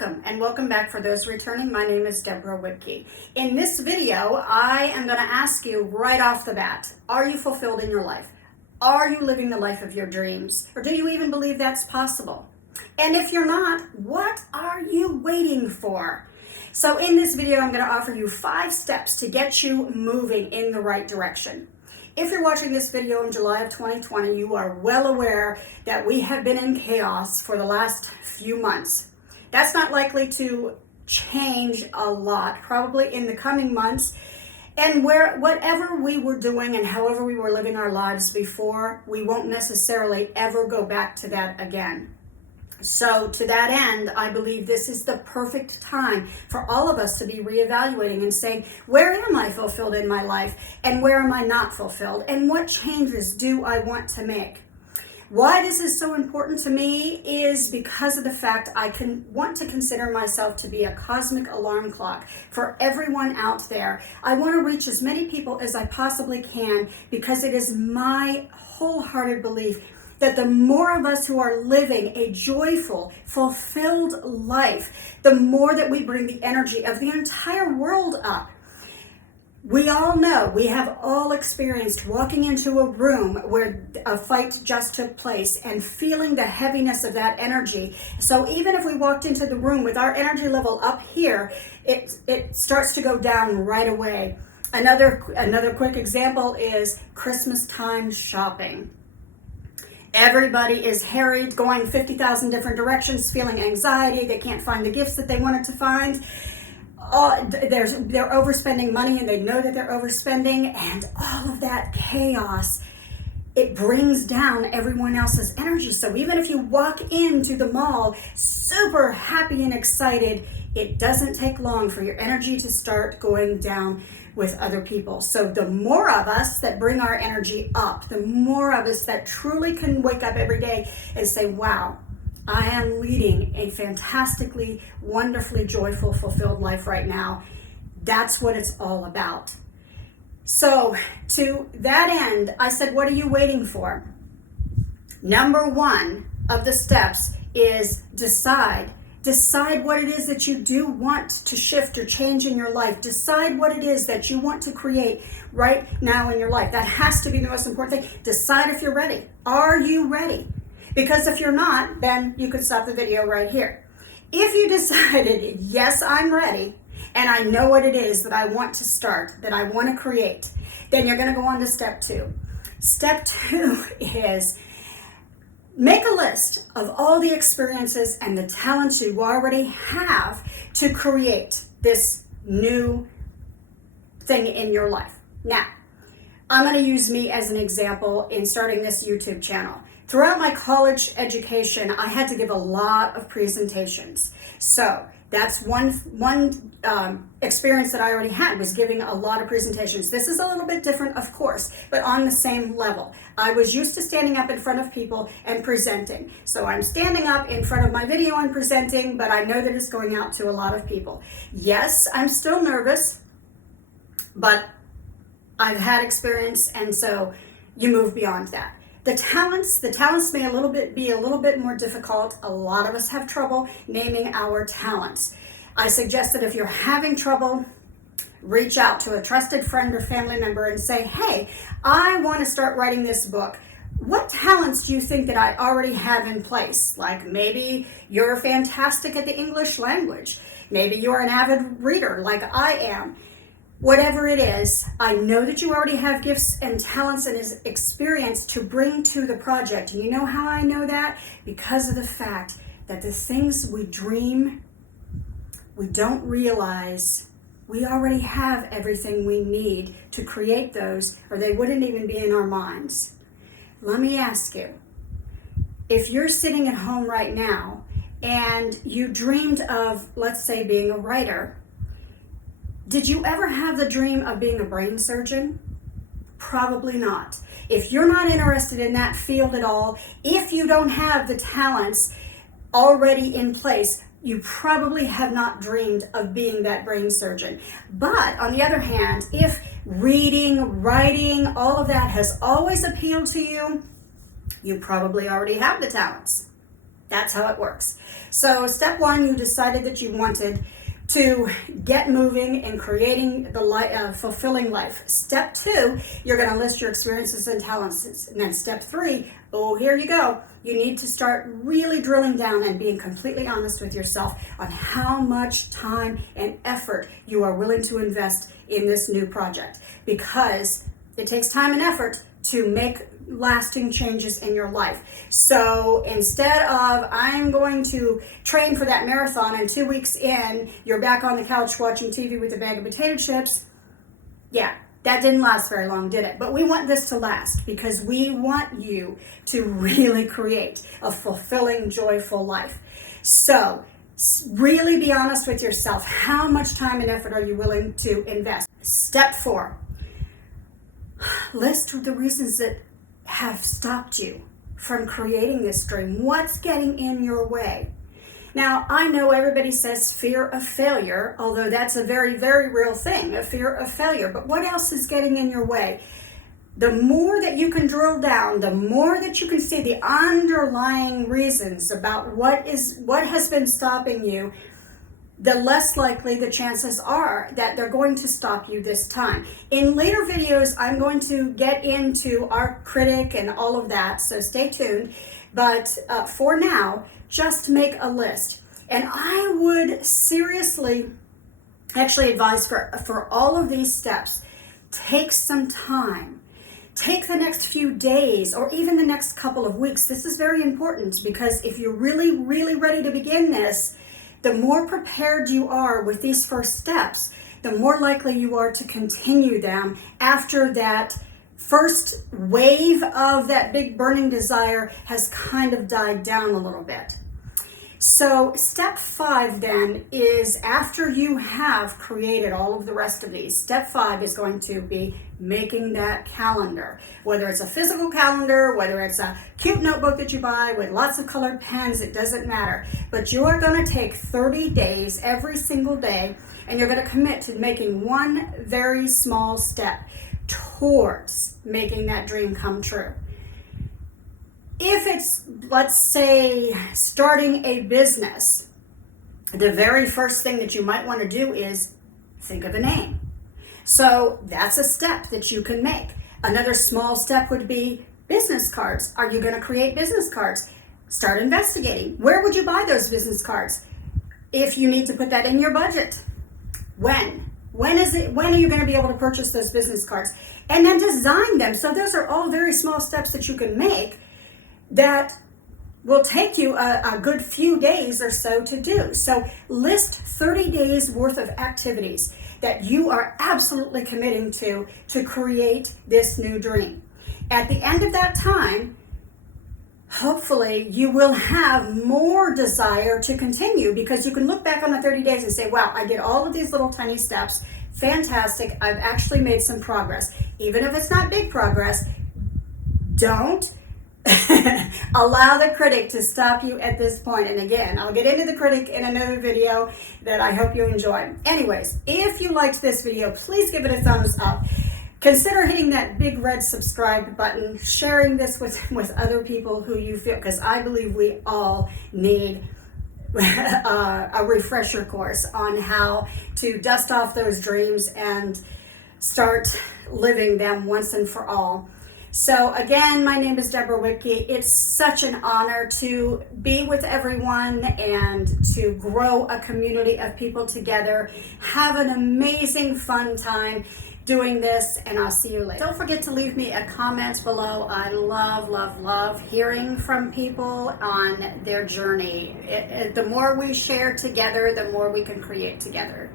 Welcome and welcome back. For those returning, my name is Deborah Whipke. In this video, I am going to ask you right off the bat, are you fulfilled in your life? Are you living the life of your dreams? Or do you even believe that's possible? And if you're not, what are you waiting for? So in this video, I'm going to offer you 5 steps to get you moving in the right direction. If you're watching this video in July of 2020, you are well aware that we have been in chaos for the last few months. That's not likely to change a lot, probably in the coming months. And whatever we were doing and however we were living our lives before, we won't necessarily ever go back to that again. So to that end, I believe this is the perfect time for all of us to be reevaluating and saying, where am I fulfilled in my life and where am I not fulfilled? And what changes do I want to make? Why this is so important to me is because of the fact I want to consider myself to be a cosmic alarm clock for everyone out there. I want to reach as many people as I possibly can because it is my wholehearted belief that the more of us who are living a joyful, fulfilled life, the more that we bring the energy of the entire world up. We all know, we have all experienced walking into a room where a fight just took place and feeling the heaviness of that energy. So even if we walked into the room with our energy level up here, it starts to go down right away. Another quick example is Christmas time shopping. Everybody is harried, going 50,000 different directions, feeling anxiety. They can't find the gifts that they wanted to find. They're overspending money and they know that they're overspending, and all of that chaos, it brings down everyone else's energy. So even if you walk into the mall super happy and excited, it doesn't take long for your energy to start going down with other people. So the more of us that bring our energy up, the more of us that truly can wake up every day and say, wow, I am leading a fantastically, wonderfully joyful, fulfilled life right now. That's what it's all about. So to that end, I said, what are you waiting for? Number 1 of the steps is decide. Decide what it is that you do want to shift or change in your life. Decide what it is that you want to create right now in your life. That has to be the most important thing. Decide if you're ready. Are you ready? Because if you're not, then you could stop the video right here. If you decided, yes, I'm ready, and I know what it is that I want to start, that I want to create, then you're going to go on to step 2. Step 2 is make a list of all the experiences and the talents you already have to create this new thing in your life. Now, I'm going to use me as an example in starting this YouTube channel. Throughout my college education, I had to give a lot of presentations. So that's one experience that I already had, was giving a lot of presentations. This is a little bit different, of course, but on the same level. I was used to standing up in front of people and presenting. So I'm standing up in front of my video and presenting, but I know that it's going out to a lot of people. Yes, I'm still nervous, but I've had experience, and so you move beyond that. The talents may be a little bit more difficult. A lot of us have trouble naming our talents. I suggest that if you're having trouble, reach out to a trusted friend or family member and say, hey, I want to start writing this book. What talents do you think that I already have in place? Like maybe you're fantastic at the English language. Maybe you're an avid reader like I am. Whatever it is, I know that you already have gifts and talents and experience to bring to the project. And you know how I know that? Because of the fact that the things we dream, we don't realize we already have everything we need to create those, or they wouldn't even be in our minds. Let me ask you, if you're sitting at home right now and you dreamed of, let's say, being a writer, did you ever have the dream of being a brain surgeon? Probably not. If you're not interested in that field at all, if you don't have the talents already in place, you probably have not dreamed of being that brain surgeon. But on the other hand, if reading, writing, all of that has always appealed to you, you probably already have the talents. That's how it works. So step one, you decided that you wanted to get moving and creating the fulfilling life. Step two, you're going to list your experiences and talents. And then step three, oh, here you go. You need to start really drilling down and being completely honest with yourself on how much time and effort you are willing to invest in this new project, because it takes time and effort to make lasting changes in your life. So instead of, I'm going to train for that marathon, and 2 weeks in, you're back on the couch watching TV with a bag of potato chips, yeah, that didn't last very long, did it? But we want this to last, because we want you to really create a fulfilling, joyful life. So really be honest with yourself. How much time and effort are you willing to invest? Step four, list the reasons that have stopped you from creating this dream. What's getting in your way? Now, I know everybody says fear of failure, although that's a very, very real thing, a fear of failure. But what else is getting in your way? The more that you can drill down, the more that you can see the underlying reasons about what has been stopping you, the less likely the chances are that they're going to stop you this time. In later videos, I'm going to get into our critic and all of that, so stay tuned. But for now, just make a list. And I would seriously actually advise for all of these steps, take some time. Take the next few days or even the next couple of weeks. This is very important, because if you're really, really ready to begin this, the more prepared you are with these first steps, the more likely you are to continue them after that first wave of that big burning desire has kind of died down a little bit. So step 5 then is, after you have created all of the rest of these, step 5 is going to be making that calendar. Whether it's a physical calendar, whether it's a cute notebook that you buy with lots of colored pens, it doesn't matter. But you are going to take 30 days every single day, and you're going to commit to making one very small step towards making that dream come true. If it's, let's say, starting a business, the very first thing that you might want to do is think of a name. So that's a step that you can make. Another small step would be business cards. Are you going to create business cards? Start investigating. Where would you buy those business cards? If you need to put that in your budget, when? When are you going to be able to purchase those business cards? And then design them. So those are all very small steps that you can make that will take you a good few days or so to do. So list 30 days worth of activities that you are absolutely committing to create this new dream. At the end of that time, hopefully you will have more desire to continue, because you can look back on the 30 days and say, wow, I did all of these little tiny steps. Fantastic. I've actually made some progress. Even if it's not big progress, don't allow the critic to stop you at this point. And again, I'll get into the critic in another video that I hope you enjoy. Anyways, if you liked this video, please give it a thumbs up. Consider hitting that big red subscribe button, sharing this with other people who you feel, because I believe we all need a refresher course on how to dust off those dreams and start living them once and for all. So again, my name is Deborah Whitke. It's such an honor to be with everyone and to grow a community of people together. Have an amazing, fun time doing this, and I'll see you later. Don't forget to leave me a comment below. I love hearing from people on their journey. The more we share together, the more we can create together.